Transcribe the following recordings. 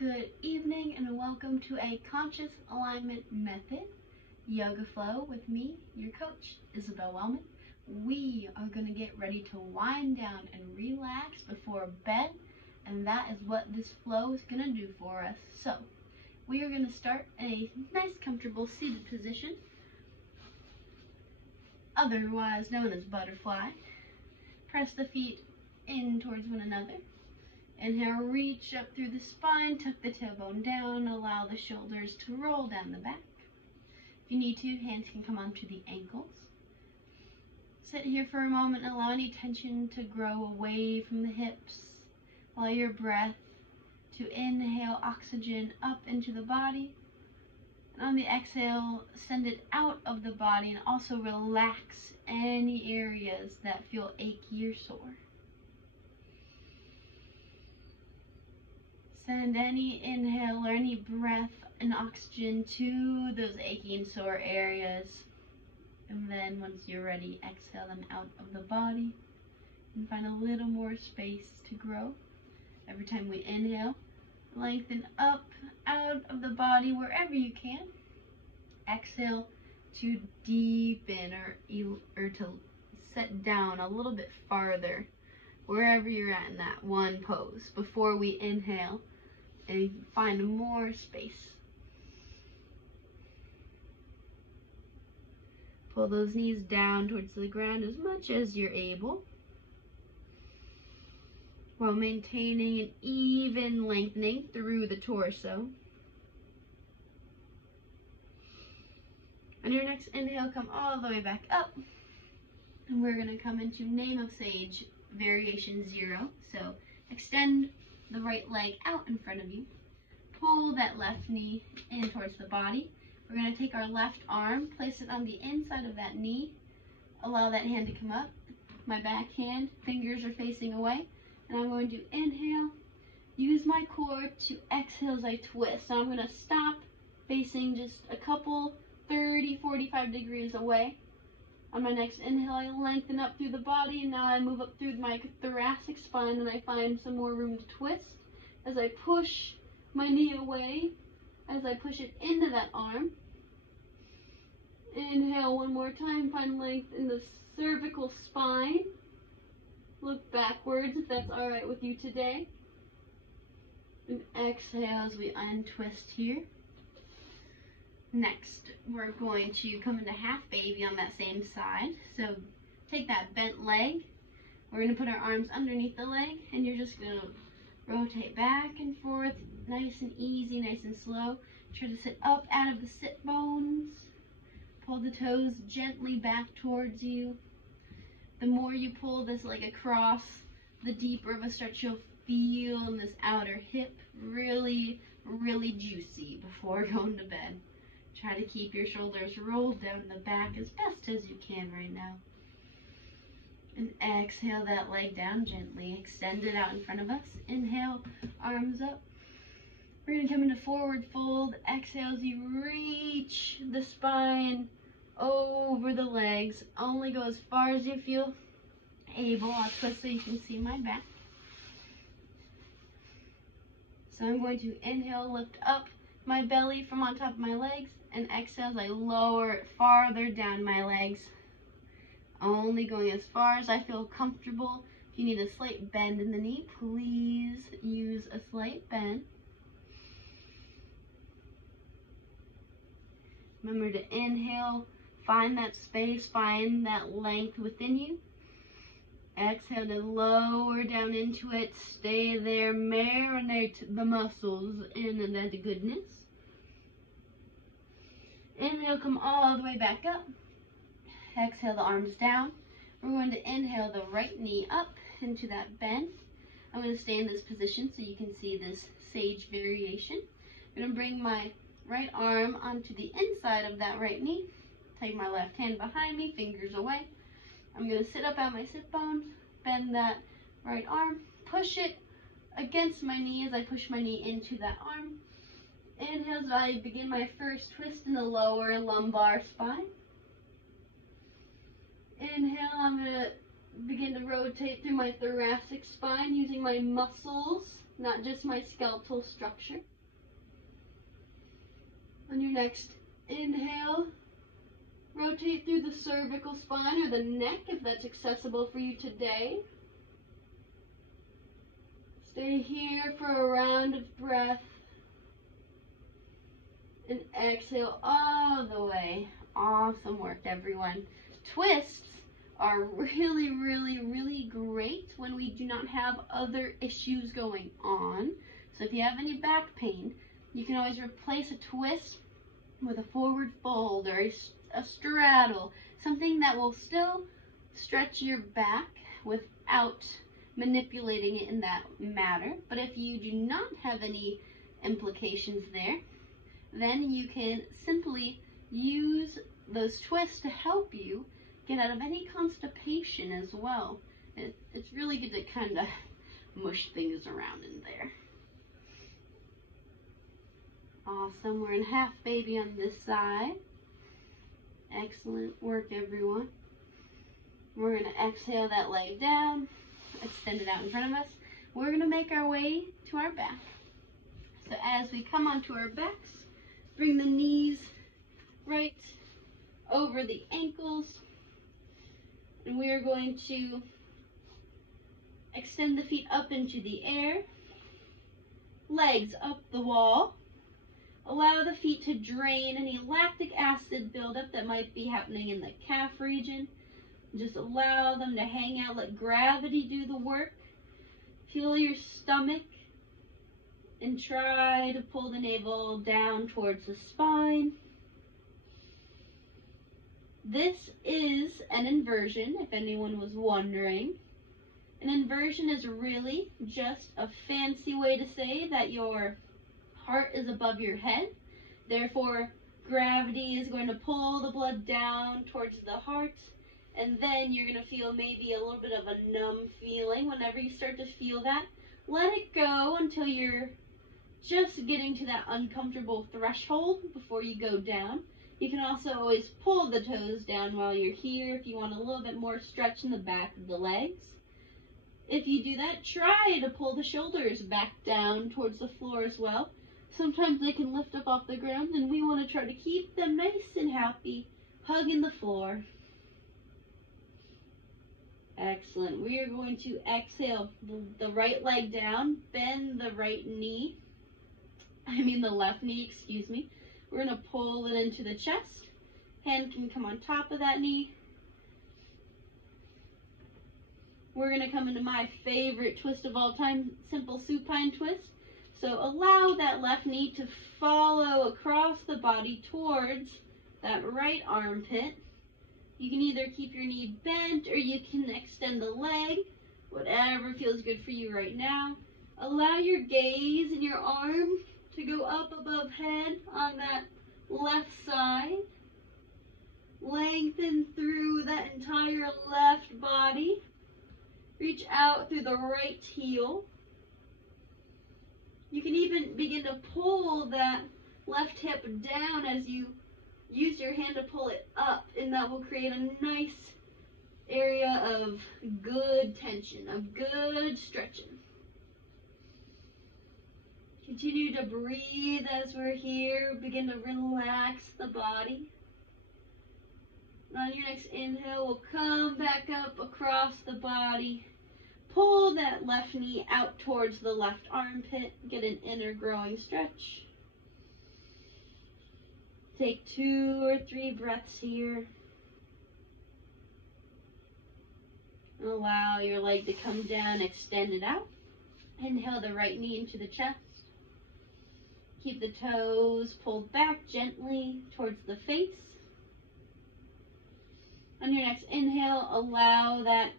Good evening and welcome to a conscious alignment method yoga flow with me, your coach, Isabelle Wellman. We are going to get ready to wind down and relax before bed, and that is what this flow is going to do for us. So we are going to start in a nice comfortable seated position, otherwise known as butterfly. Press the feet in towards one another. Inhale, reach up through the spine, tuck the tailbone down, allow the shoulders to roll down the back. If you need to, hands can come onto the ankles. Sit here for a moment and allow any tension to grow away from the hips. Allow your breath to inhale oxygen up into the body. And on the exhale, send it out of the body and also relax any areas that feel achy or sore. Send any inhale or any breath and oxygen to those achy and sore areas. And then once you're ready, exhale them out of the body and find a little more space to grow. Every time we inhale, lengthen up out of the body wherever you can. Exhale to deepen or to set down a little bit farther wherever you're at in that one pose before we inhale and find more space. Pull those knees down towards the ground as much as you're able, while maintaining an even lengthening through the torso. On your next inhale, come all the way back up, and we're going to come into Name of Sage variation 0. So extend the right leg out in front of you. Pull that left knee in towards the body. We're going to take our left arm, place it on the inside of that knee. Allow that hand to come up. My back hand, fingers are facing away. And I'm going to inhale. Use my core to exhale as I twist. So I'm going to stop facing just a couple 30-45 degrees away. On my next inhale, I lengthen up through the body, and now I move up through my thoracic spine, and I find some more room to twist. As I push my knee away, as I push it into that arm. Inhale one more time, find length in the cervical spine. Look backwards if that's all right with you today. And exhale as we untwist here. Next, we're going to come into half baby on that same side. So take that bent leg. We're going to put our arms underneath the leg, and you're just going to rotate back and forth, nice and easy, nice and slow. Try to sit up out of the sit bones. Pull the toes gently back towards you. The more you pull this leg across, the deeper of a stretch you'll feel in this outer hip. Really, really juicy before going to bed. Try to keep your shoulders rolled down the back as best as you can right now. And exhale that leg down gently. Extend it out in front of us. Inhale, arms up. We're going to come into forward fold. Exhale as you reach the spine over the legs. Only go as far as you feel able. I'll twist so you can see my back. So I'm going to inhale, lift up my belly from on top of my legs, and exhale as I lower it farther down my legs. Only going as far as I feel comfortable. If you need a slight bend in the knee, please use a slight bend. Remember to inhale, find that space, find that length within you. Exhale to lower down into it. Stay there, marinate the muscles in that goodness. Inhale, come all the way back up. Exhale the arms down. We're going to inhale the right knee up into that bend. I'm going to stay in this position so you can see this sage variation. I'm going to bring my right arm onto the inside of that right knee. Take my left hand behind me, fingers away. I'm going to sit up at my sit bones, bend that right arm, push it against my knee as I push my knee into that arm. Inhale as I begin my first twist in the lower lumbar spine. Inhale, I'm going to begin to rotate through my thoracic spine using my muscles not just my skeletal structure. On your next inhale, rotate through the cervical spine or the neck if that's accessible for you today. Stay here for a round of breath. And exhale all the way. Awesome work, everyone. Twists are really, really, really great when we do not have other issues going on. So if you have any back pain, you can always replace a twist with a forward fold or a straddle, something that will still stretch your back without manipulating it in that manner. But if you do not have any implications there, then you can simply use those twists to help you get out of any constipation as well. It's really good to kind of mush things around in there. Awesome. We're in half baby on this side. Excellent work, everyone. We're going to exhale that leg down, extend it out in front of us. We're going to make our way to our back. So as we come onto our backs, bring the knees right over the ankles, and we are going to extend the feet up into the air, legs up the wall. Allow the feet to drain any lactic acid buildup that might be happening in the calf region. Just allow them to hang out, let gravity do the work. Feel your stomach and try to pull the navel down towards the spine. This is an inversion, if anyone was wondering. An inversion is really just a fancy way to say that your heart is above your head. Therefore, gravity is going to pull the blood down towards the heart. And then you're going to feel maybe a little bit of a numb feeling. Whenever you start to feel that, let it go until you're just getting to that uncomfortable threshold before you go down. You can also always pull the toes down while you're here if you want a little bit more stretch in the back of the legs. If you do that, try to pull the shoulders back down towards the floor as well. Sometimes they can lift up off the ground, and we want to try to keep them nice and happy, hugging the floor. Excellent. We are going to exhale the right leg down, bend the left knee, excuse me. We're going to pull it into the chest. Hand can come on top of that knee. We're going to come into my favorite twist of all time, simple supine twist. So allow that left knee to follow across the body towards that right armpit. You can either keep your knee bent or you can extend the leg, whatever feels good for you right now. Allow your gaze and your arm to go up above head on that left side. Lengthen through that entire left body. Reach out through the right heel. You can even begin to pull that left hip down as you use your hand to pull it up, and that will create a nice area of good tension, of good stretching. Continue to breathe as we're here. Begin to relax the body. And on your next inhale, we'll come back up across the body. Pull that left knee out towards the left armpit. Get an inner growing stretch. Take 2 or 3 breaths here. Allow your leg to come down, extend it out. Inhale the right knee into the chest. Keep the toes pulled back gently towards the face. On your next inhale, allow that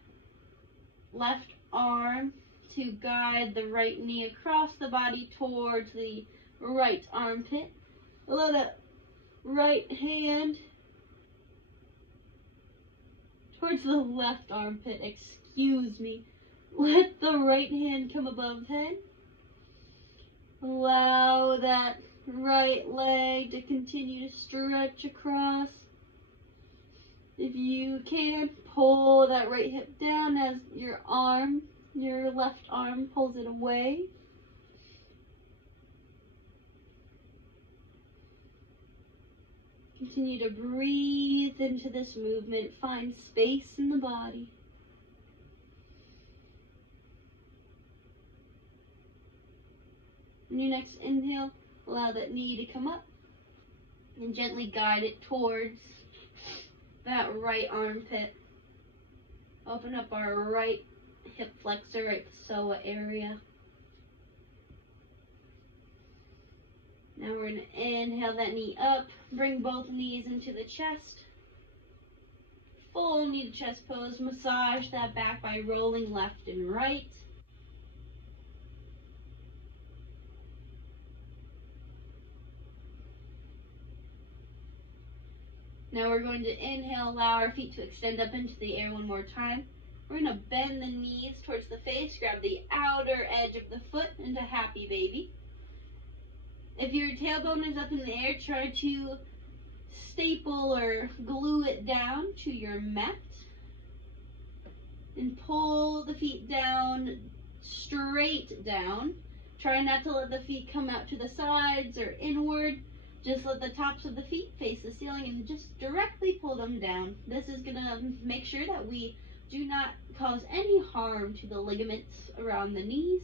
left arm to guide the right knee across the body towards the right armpit. Allow that right hand towards the left armpit, excuse me. Let the right hand come above head. Allow that right leg to continue to stretch across. If you can, pull that right hip down as your left arm pulls it away. Continue to breathe into this movement. Find space in the body. On your next inhale, allow that knee to come up and gently guide it towards that right armpit. Open up our right hip flexor, right psoas area. Now we're going to inhale that knee up, bring both knees into the chest. Full knee to chest pose, massage that back by rolling left and right. Now we're going to inhale, allow our feet to extend up into the air one more time. We're going to bend the knees towards the face, grab the outer edge of the foot into happy baby. If your tailbone is up in the air, try to staple or glue it down to your mat. And pull the feet down, straight down. Try not to let the feet come out to the sides or inward. Just let the tops of the feet face the ceiling and just directly pull them down. This is going to make sure that we do not cause any harm to the ligaments around the knees.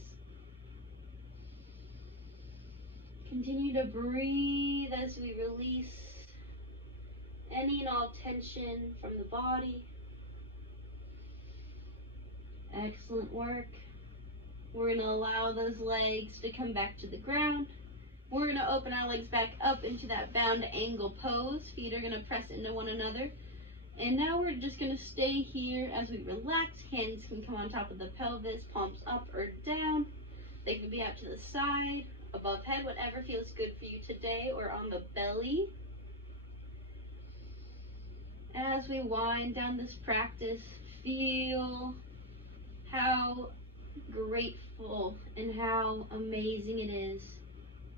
Continue to breathe as we release any and all tension from the body. Excellent work. We're going to allow those legs to come back to the ground. We're going to open our legs back up into that bound angle pose. Feet are going to press into one another. And now we're just going to stay here as we relax. Hands can come on top of the pelvis, palms up or down. They can be out to the side, above head, whatever feels good for you today, or on the belly. As we wind down this practice, feel how grateful and how amazing it is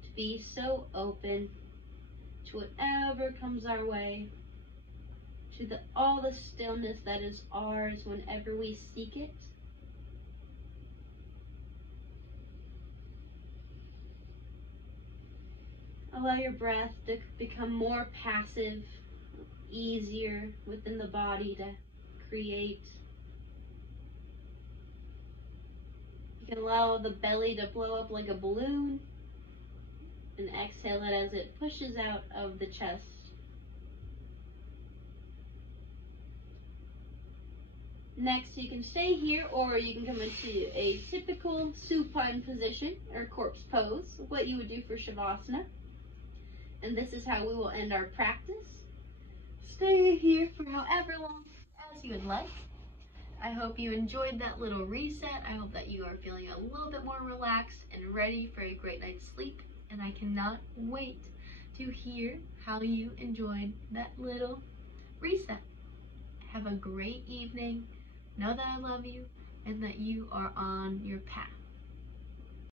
to be so open to whatever comes our way, to all the stillness that is ours whenever we seek it. Allow your breath to become more passive, easier within the body to create. You can allow the belly to blow up like a balloon and exhale it as it pushes out of the chest. Next, you can stay here, or you can come into a typical supine position or corpse pose, what you would do for Shavasana. And this is how we will end our practice. Stay here for however long as you would like. I hope you enjoyed that little reset. I hope that you are feeling a little bit more relaxed and ready for a great night's sleep. And I cannot wait to hear how you enjoyed that little reset. Have a great evening. Know that I love you and that you are on your path.